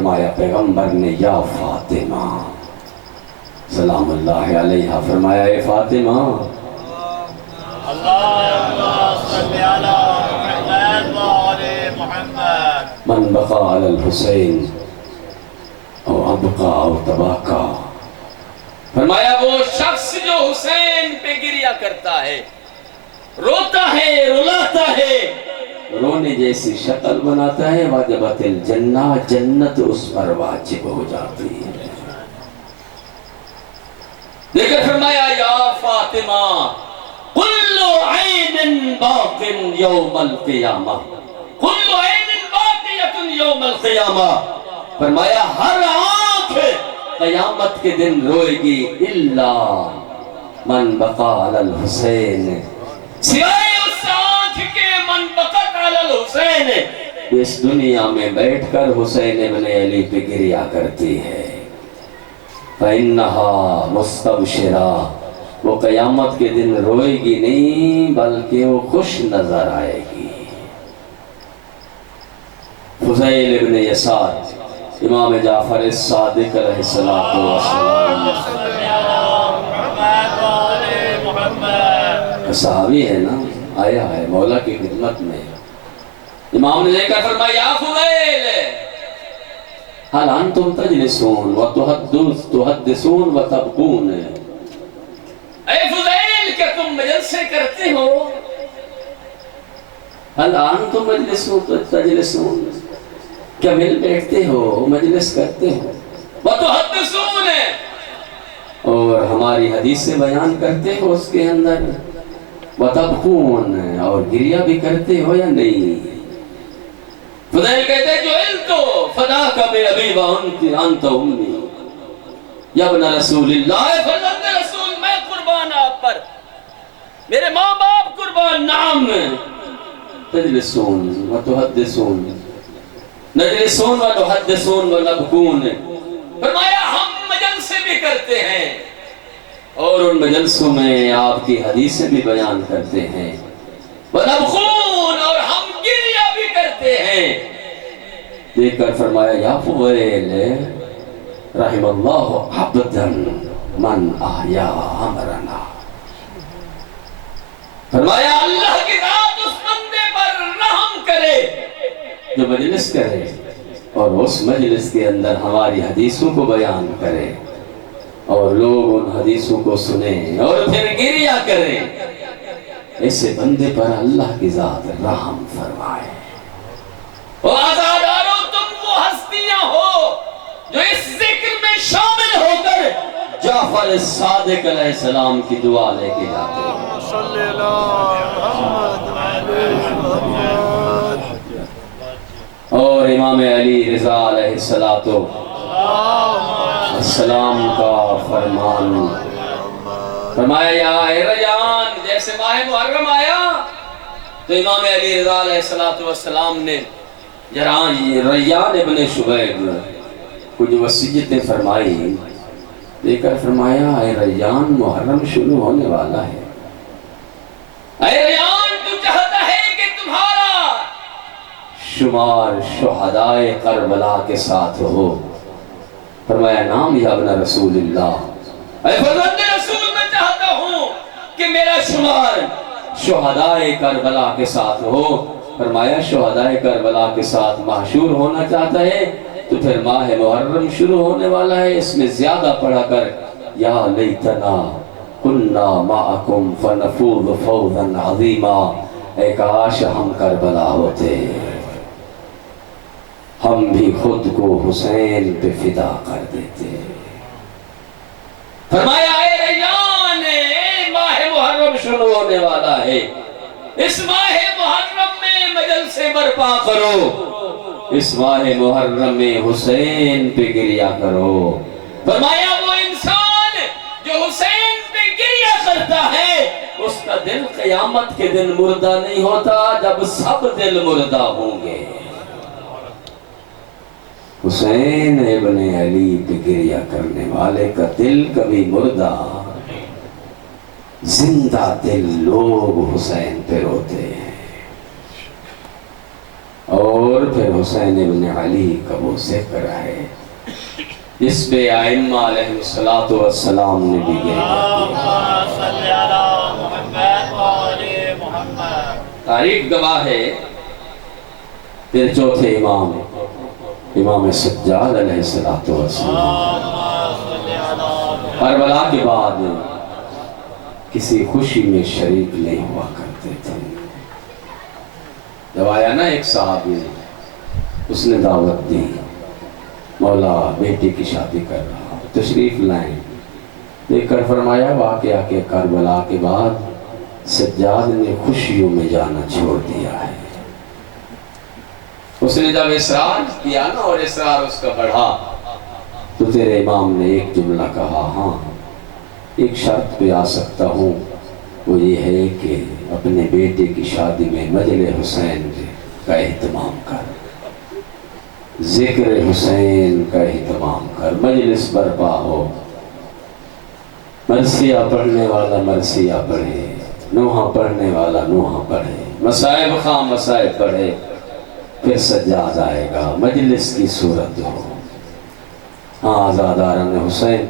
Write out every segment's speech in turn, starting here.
فرمایا پیغمبر نے یا فاطمہ سلام اللہ علیہا فرمایا اے فاطمہ من بقا علی الحسین او ابقا او تباکا فرمایا وہ شخص جو حسین پہ گریہ کرتا ہے روتا ہے رلاتا ہے رونے جیسی شکل بناتا ہے واجبت الجنہ جنت اس پر واجب ہو جاتی ہے دیکھر فرمایا یا فاطمہ کل عین باق یوم القیامہ کل عین باقیت یوم القیامہ فرمایا ہر آنکھ قیامت کے دن روئے گی الا من بقا علی الحسین سوائے اس آنکھ کے من بقت علی الحسین اس دنیا میں بیٹھ کر حسین ابن علی پہ گریہ کرتی ہے فَإِنَّهَا مُسْتَبْشِرَةٌ وہ قیامت کے دن روئے گی نہیں بلکہ وہ خوش نظر آئے گی فضیل ابن یسار امام جعفر الصادق علیہ السلام صحابی ہے نا آیا ہے مولا کی خدمت میں امام نے دیکھا فرمایا یا فضیل حال انتم تجلسون وتحدثون وتبقون اے فضیل کیا تم مجلسے کرتے ہو حال انتم تجلسون کیا مل بیٹھتے ہو مجلس کرتے ہو وتحدثون اور ہماری حدیثیں بیان کرتے ہو اس کے اندر وتبقون اور گریہ بھی کرتے ہو یا نہیں فضیل کہتے ہیں جو علتو فداک بے ابی وانت امی یا ابن رسول اللہ فرزند رسول میں قربان آپ پر میرے ماں باپ قربان نام تجلسون وتحدثون نجلسون وتحدثون ونبکون فرمایا ہم مجلسے بھی کرتے ہیں اور ان مجلسوں میں آپ کی حدیثیں بھی بیان کرتے ہیں ونبکون اور ہم گریہ بھی کرتے ہیں دیکھ کر فرمایا یا فضیل رحم اللہ عبدا من احیا امرنا فرمایا اللہ کی ذات اس بندے پر رحم کرے جو مجلس کرے اور اس مجلس کے اندر ہماری حدیثوں کو بیان کرے اور لوگ ان حدیثوں کو سنیں اور پھر گریہ کریں ایسے بندے پر اللہ کی ذات رحم فرمائے اور آزاداروں تم وہ ہستیاں ہو جو اس ذکر میں شامل ہو کر جعفر صادق علیہ السلام کی دعا لے کے جاتے ہیں اور امام علی رضا علیہ السلام کا فرمان فرمایا یا اے ریان جیسے ماہ محرم آیا تو امام علی رضا علیہ السلام نے ریان ابن شبیب کو جو وصیتیں فرمائی دیکھ کر فرمایا اے ریان محرم شروع ہونے والا ہے اے ریان تو چاہتا ہے کہ تمہارا شمار شہدائے کربلا کے ساتھ ہو فرمایا نام یا ابن رسول اللہ اے فرزند رسول میں چاہتا ہوں کہ میرا شمار شہدائے کربلا کے ساتھ ہو فرمایا شہدائے کربلا کے ساتھ محشور ہونا چاہتا ہے تو پھر ماہ محرم شروع ہونے والا ہے اس میں زیادہ پڑھا کر یا لیتنا کننا معکم فنفوض فوضا عظیما اے کاش ہم کربلا ہوتے ہم بھی خود کو حسین پہ فدا کر دیتے فرمایا اے ریان ماہ محرم شروع ہونے والا ہے اس ماہ محرم میں مجلسے برپا کرو اس ماہ محرم میں حسین پہ گریہ کرو فرمایا وہ انسان جو حسین پہ گریہ کرتا ہے اس کا دل قیامت کے دن مردہ نہیں ہوتا جب سب دل مردہ ہوں گے حسین ابن علی پہ گریہ کرنے والے کا دل کبھی مردہ زندہ دل لوگ حسین پہ روتے ہیں اور پھر حسین ابن علی کا وہ ذکر ہے جس پہ ائمہ علیہ السلام نے بھی گئے تاریخ گواہ ہے۔ پھر چوتھے امام امام سجاد علیہ السلام کربلا کے بعد کسی خوشی میں شریک نہیں ہوا کرتے تھے۔ جب آیا نا ایک صحابی اس نے دعوت دی، مولا بیٹی کی شادی کر رہا، تشریف لائیں، دیکھ کر فرمایا واقعہ کہ کربلا کے بعد سجاد نے خوشیوں میں جانا چھوڑ دیا ہے۔ اس نے جب اصرار کیا نا اور اصرار اس کا بڑھا تو تیرے امام نے ایک جملہ کہا، ہاں ایک شرط پہ آ سکتا ہوں، وہ یہ ہے کہ اپنے بیٹے کی شادی میں مجلس حسین کا اہتمام کر، ذکر حسین کا اہتمام کر، مجلس برپا ہو، مرثیہ پڑھنے والا مرثیہ پڑھے، نوحہ پڑھنے والا نوحہ پڑھے، مصائب خواہ مصائب پڑھے، پھر سجاد آئے گا، مجلس کی صورت ہو۔ ہاں آزاداران حسین،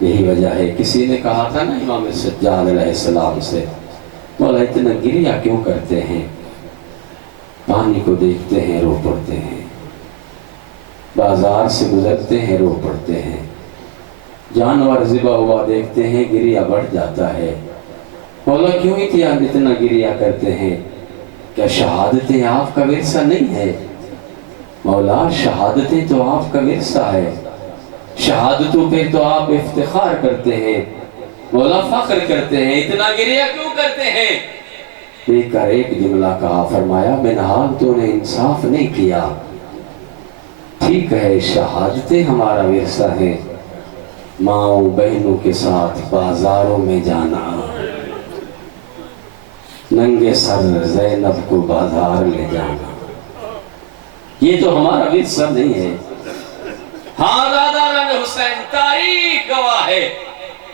یہی وجہ ہے کسی نے کہا تھا نا امام سجاد علیہ السلام سے، مولا اتنا گریہ کیوں کرتے ہیں؟ پانی کو دیکھتے ہیں رو پڑتے ہیں، بازار سے گزرتے ہیں رو پڑتے ہیں، جانور ذبح ہوا دیکھتے ہیں گریہ بڑھ جاتا ہے، مولا کیوں اتنا گریہ کرتے ہیں؟ کیا شہادتیں آپ کا ورثہ نہیں ہے؟ مولا شہادتیں تو آپ کا ورثہ ہے، شہادتوں پہ تو آپ افتخار کرتے ہیں، مولا فخر کرتے ہیں، اتنا گریہ کیوں کرتے ہیں؟ ایک کر ایک جملہ کہا، فرمایا بنحال تو نے انصاف نہیں کیا، ٹھیک ہے شہادتیں ہمارا ورثہ ہے، ماؤں بہنوں کے ساتھ بازاروں میں جانا، ننگے سر زینب کو بازار لے جانا، یہ تو ہمارا ورثہ نہیں ہے۔ ہاں آزاداران حسین، تاریخ گواہ ہے۔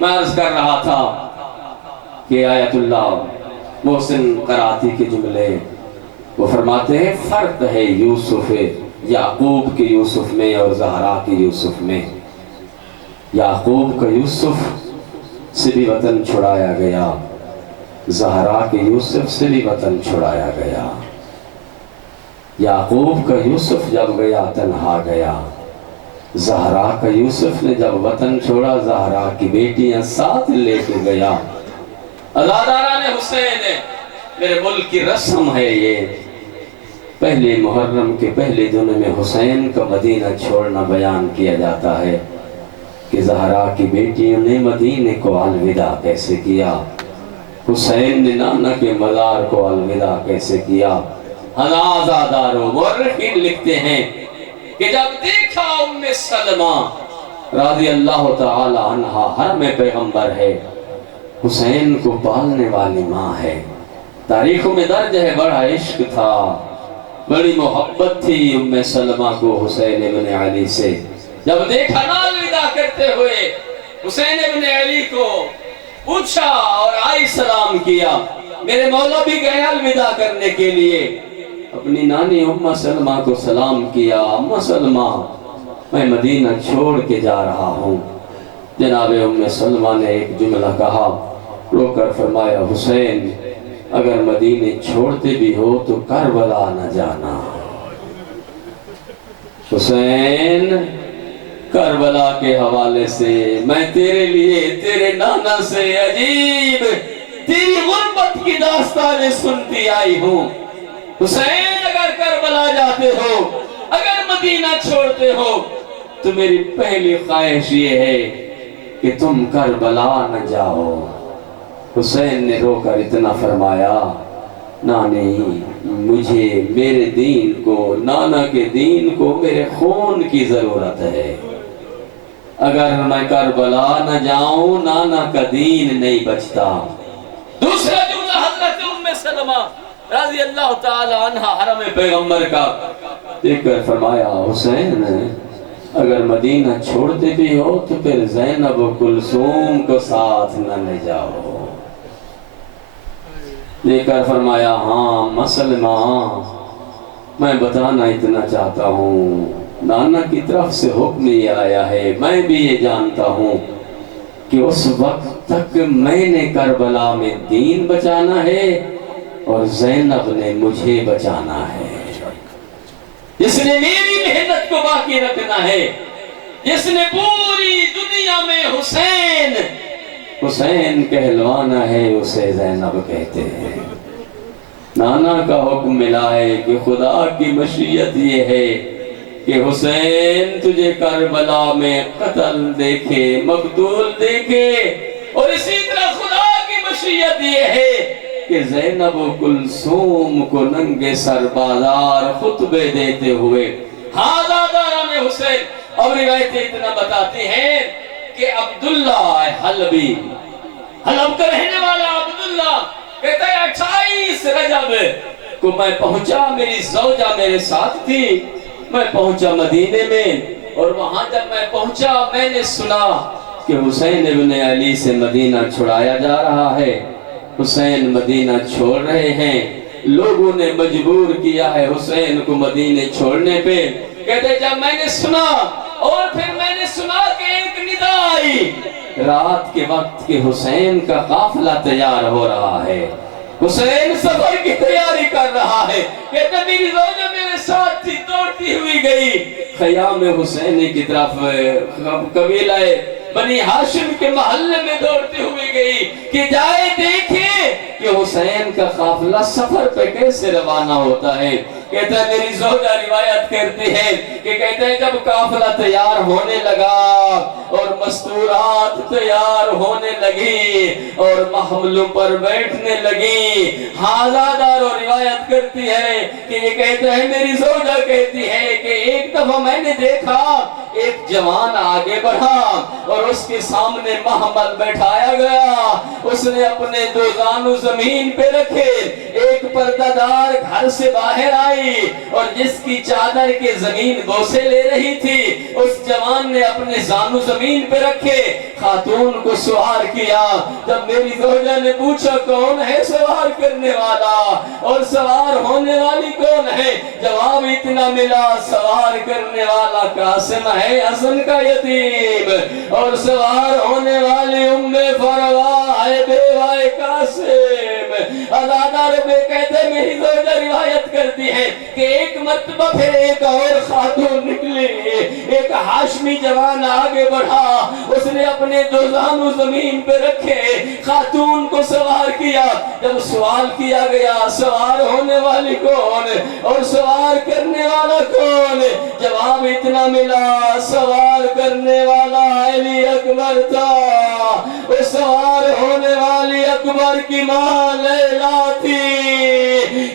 میں عرض کر رہا تھا کہ آیت اللہ محسن قراتی کے جملے وہ فرماتے ہیں فرق ہے یوسف یعقوب کے یوسف میں اور زہرا کے یوسف میں۔ یعقوب کا یوسف سے بھی وطن چھڑایا گیا، زہرا کے یوسف سے بھی وطن چھڑایا گیا۔ یعقوب کا یوسف جب گیا تنہا گیا، زہرا کا یوسف نے جب وطن چھوڑا زہرا کی بیٹیاں ساتھ لے کے گیا۔ عزاداران حسین، میرے ملک کی رسم ہے یہ، پہلے محرم کے پہلے دن میں حسین کا مدینہ چھوڑنا بیان کیا جاتا ہے کہ زہرا کی بیٹیوں نے مدینے کو الوداع کیسے کیا، حسین نے نانا کے مزار کو الوداع کیسے کیا۔ عزاداروں، مورخین لکھتے ہیں کہ جب دیکھا ام سلمہ رضی اللہ تعالی عنہ حرم پیغمبر ہے، حسین کو پالنے والی ماں ہے، تاریخوں میں درج ہے بڑا عشق تھا، بڑی محبت تھی ام سلمہ کو حسین ابن علی سے۔ جب دیکھا نا الوداع کرتے ہوئے حسین ابن علی کو، پوچھا اور آئی سلام کیا، میرے مولا بھی گئے الوداع کرنے کے لیے، اپنی نانی ام سلمہ کو سلام کیا، ام سلمہ میں مدینہ چھوڑ کے جا رہا ہوں۔ جناب ام سلمہ نے ایک جملہ کہا، رو کر فرمایا حسین اگر مدینے چھوڑتے بھی ہو تو کربلا نہ جانا۔ حسین کربلا کے حوالے سے میں تیرے لیے تیرے نانا سے عجیب تیری غربت کی داستانیں سنتی آئی ہوں۔ حسین اگر کربلا جاتے ہو، اگر مدینہ چھوڑتے ہو تو میری پہلی خواہش یہ ہے کہ تم کربلا نہ جاؤ۔ حسین نے رو کر اتنا فرمایا، نانی مجھے میرے دین کو، نانا کے دین کو، میرے خون کی ضرورت ہے، اگر میں کربلا نہ جاؤں نانا کا دین نہیں بچتا۔ دوسرا جملہ حضرت ام سلمہ رضی اللہ تعالی عنہ حرم پیغمبر کا دیکھ کر فرمایا حسین اگر مدینہ چھوڑتے بھی ہو تو پھر زینب و کلثوم کو ساتھ نہ لے جاؤ۔ دیکھ کر فرمایا ہاں مسلمہ میں بتانا اتنا چاہتا ہوں، نانا کی طرف سے حکم یہ آیا ہے، میں بھی یہ جانتا ہوں کہ اس وقت تک میں نے کربلا میں دین بچانا ہے اور زینب نے مجھے بچانا ہے، جس نے میری محنت کو باقی رکھنا ہے، جس نے پوری دنیا میں حسین حسین کہلوانا ہے، اسے زینب کہتے ہیں۔ نانا کا حکم ملا ہے کہ خدا کی مشیت یہ ہے کہ حسین تجھے کربلا میں قتل دیکھے، مقتول دیکھے، اور اسی طرح خدا کی مشیت یہ ہے کہ زینب و کلثوم کو ننگے سر بازار خطبے دیتے ہوئے ہاذا داران حسین۔ اور روایتیں اتنا بتاتی ہیں کہ عبداللہ حلبی، حلب کا رہنے والا عبداللہ کہتا ہے 28 رجب کو میں پہنچا، میری زوجہ میرے ساتھ تھی، میں پہنچا مدینے میں، اور وہاں جب میں پہنچا میں نے سنا کہ حسین ابن علی سے مدینہ چھڑایا جا رہا ہے، حسین مدینہ چھوڑ رہے ہیں، لوگوں نے مجبور کیا ہے حسین کو مدینے چھوڑنے پہ۔ کہتے جب میں نے سنا، اور پھر میں نے سنا کہ ایک ندا آئی رات کے وقت کہ حسین کا قافلہ تیار ہو رہا ہے، حسین سفر کی تیاری کر رہا ہے۔ کہتے میری زوجہ میرے ساتھ تھی، دوڑتی ہوئی گئی خیام حسینی کی طرف، قبیلہ بنی ہاشم کے محلے میں دوڑتی ہوئی گئی کہ جائے دیکھے کہ حسین کا قافلہ سفر پہ کیسے روانہ ہوتا ہے۔ کہتا ہے میری زوجہ روایت کرتی ہے کہ کہتے ہیں جب قافلہ تیار ہونے لگا اور مستورات تیار ہونے لگی اور محملوں پر بیٹھنے لگی، حالادار روایت کرتی ہے کہ یہ کہتے ہیں میری زوجہ کہتی ہے کہ ایک دفعہ میں نے دیکھا ایک جوان آگے بڑھا اور اس کے سامنے محمل بیٹھایا گیا، اس نے اپنے 2 زانو زمین پہ رکھے، ایک پردہ دار گھر سے باہر آئی اور جس کی چادر کے زمین بوسے لے رہی تھی، اس جوان نے اپنے زانو زمین پہ رکھے، خاتون کو سوار کیا۔ جب میری زوجہ نے پوچھا کون ہے سوار کرنے والا اور سوار ہونے والی کون ہے، جواب اتنا ملا سوار کرنے والا قاسم ہے حسن کا یتیم، اور سوار ہونے والی ام فروا ہے بیوہ قاسم۔ ازادار میں کہتے میری زوجہ روایت کرتی ہے کہ ایک مرتبہ پھر ایک اور خاتون نکلی، ایک ہاشمی جوان آگے بڑھا، اس نے اپنے 2 زانو زمین پہ رکھے، خاتون کو سوار کیا۔ جب سوال کیا گیا سوار ہونے والی کون اور سوار کرنے والا کون، جواب اتنا ملا سوار کرنے والا علی اکبر تھا، اور سوار ہونے والی اکبر کی ماں لیلا تھی۔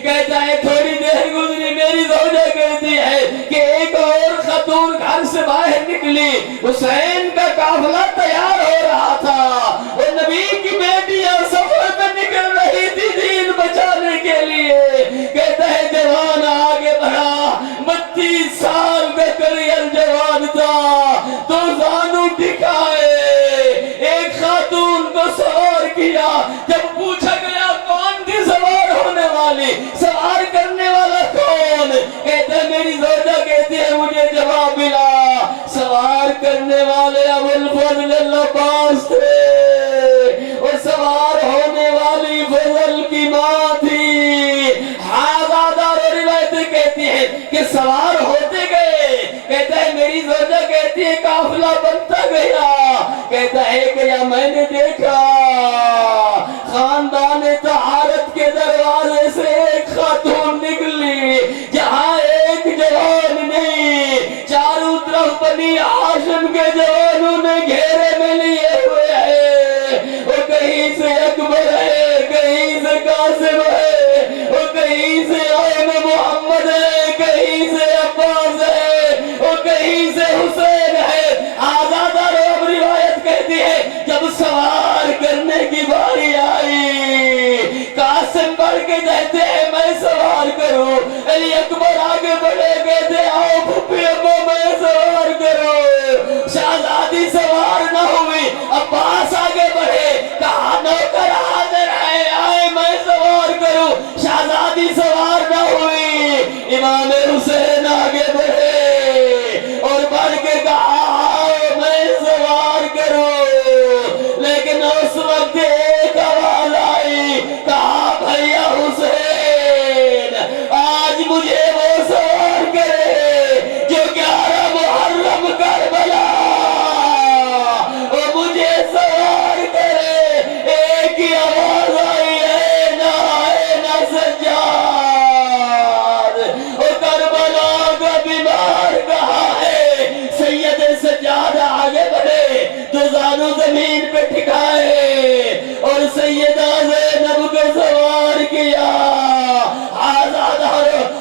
کہتا ہے تھوڑی دیر گزری، میری زوجہ کہتی ہے کہ ایک اور خاتون گھر سے باہر نکلی، حسین کا قافلہ تیار ہو رہا تھا اور نبی کی بیٹیاں سفر پہ نکل رہی تھی دین بچانے کے لیے۔ کہتا ہے جوان آگے بڑھا، 32 سال کا کریل جوان تھا، 2 زانو ٹکائے، ایک خاتون کو سوار کیا۔ جب پوچھا گیا کون تھی سوار ہونے والی، سوار کرنے والا کون، کہتا ہے میری زوجہ کہتی ہے مجھے جواب ملا سوار کرنے والے ابو الفضل العباس تھے، اور سوار ہونے والی فضل کی ماں تھی۔ حاضادار روایت کہتی ہے کہ سوار ہوتے گئے، کہتا ہے میری زوجہ کہتی ہے قافلہ بنتا گیا، کہتا ہے کہ یا میں نے دیکھا خاندان طہارت کے دروازے سے ایک خاتون نکلی، جہاں ایک جوان نہیں، چاروں طرف بنی ہاشم کے جوانوں نے گھیرے میں لیے ہوئے ہیں، اور کہیں سے اکبر ہے، کہیں سے قاسم ہے، اور کہیں سے آم محمد ہے، کہیں سے عباس ہے، اور کہیں سے حسین ہے۔ آزادہ اب روایت کہتی ہے جب سوار کرنے کی باری آئی، قاسم بڑھ کے کہتے ہیں میں سوار کروں، علی اکبر آگے بڑھے کہتے آؤ پھپھی ابو میں سوار کروں، شہزادی سوار نہ ہوئی، عباس آگے بڑھے کہا نوکر حاضر ہے آئے میں سوار کروں، شہزادی سوار نہ ہوئی، امام زمین پہ ٹھکائے اور سیدہ زینب کو سوار کیا۔ آزاد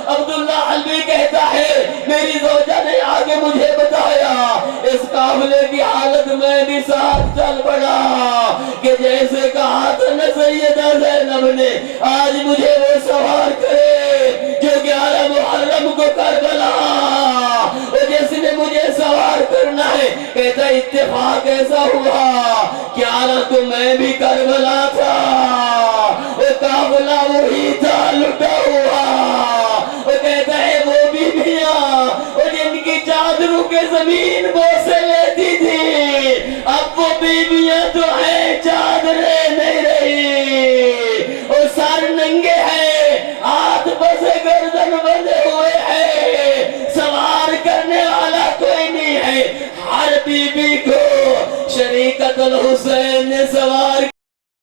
عبداللہ علوی کہتا ہے میری زوجہ نے آگے مجھے بتایا، اس قافلے کی حالت میں بھی ساتھ چل پڑا کہ جیسے کہا تھا نا سیدہ زینب نے، آج مجھے وہ سوار کرے جو 11 محرم کو کربلا، اور جس نے مجھے سوار کرنا ہے۔ کہتا اتفاق ایسا ہوا 11 کو میں بھی کربلا تھا، وہ قافلہ وہی تھا لٹا ہوا۔ وہ کہتا ہے وہ بیویاں اور جن کی چادروں کے زمین بوسے لیتی تھی، اب وہ بیویاں تو ہیں چادریں نہیں رہی، اور سر ننگے ہیں، ہاتھ بسے گردن بندے ہوئے ہیں، سوار کرنے والا کوئی نہیں ہے۔ ہر بی بی کو شریکت الحسین نے سوار